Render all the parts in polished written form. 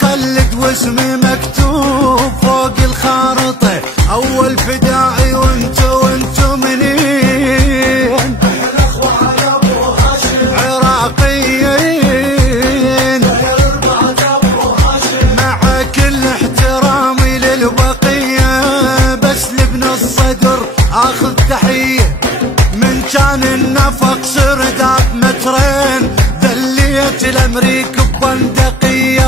اقلد واسمي مكتوب فوق الخارطة، اول فدائي وانتو منين؟ الاخوة على ابو هاشم عراقيين مع كل احترامي للبقية، بس لابن الصدر اخذ تحية. من كان النفق سرداب مترين، دليت الامريك ببندقية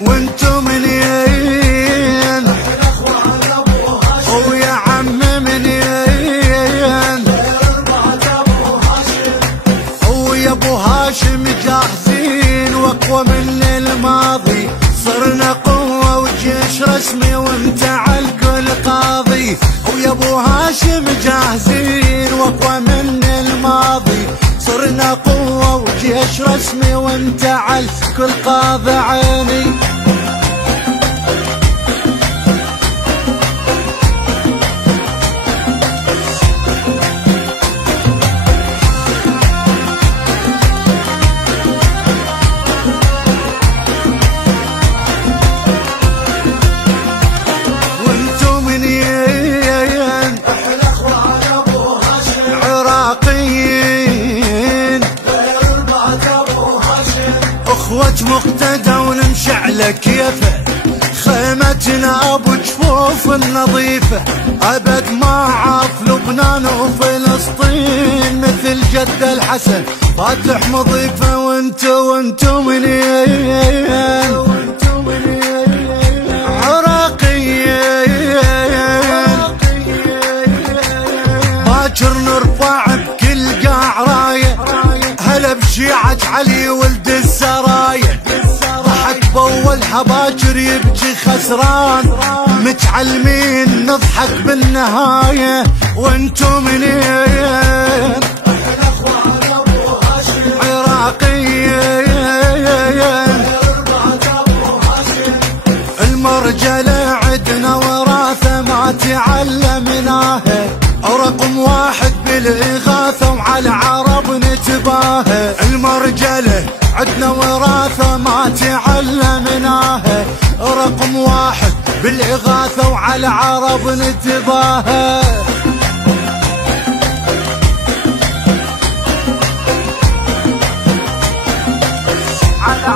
وانتو منين؟ الاخوة على ابو هاشم ويا عم منين؟ ويا ابو هاشم جاهزين واقوى من الماضي، صرنا قوة وجيش رسمي وامتعل كل قاضي. ويا ابو هاشم جاهزين واقوى من الماضي، صرنا قوة وجيش رسمي وامتعل كل قاضي عيني. اخوة مقتدى ونمشي على كيفه، خيمتنا ابو جفوف النظيفه، ابد ما عاف لبنان وفلسطين مثل جد الحسن فاتح مضيفه. وانتو منين؟ عراقيين باكر نرفع بكل قاع رايه، هلا بشيعة علي ولد السرايا، ضحك بولها باكر يبكي خسران، متعلمين نضحك بالنهاية. وانتو منين؟ عراقيين المرجلة عدنا وراثة ما تعلمناها، رقم واحد بالإغاثة وعلى العرب نتباهى. المرجلة عدنا وراثة ما تعلمناها، رقم واحد بالإغاثة وعلى العرب نتباهى. على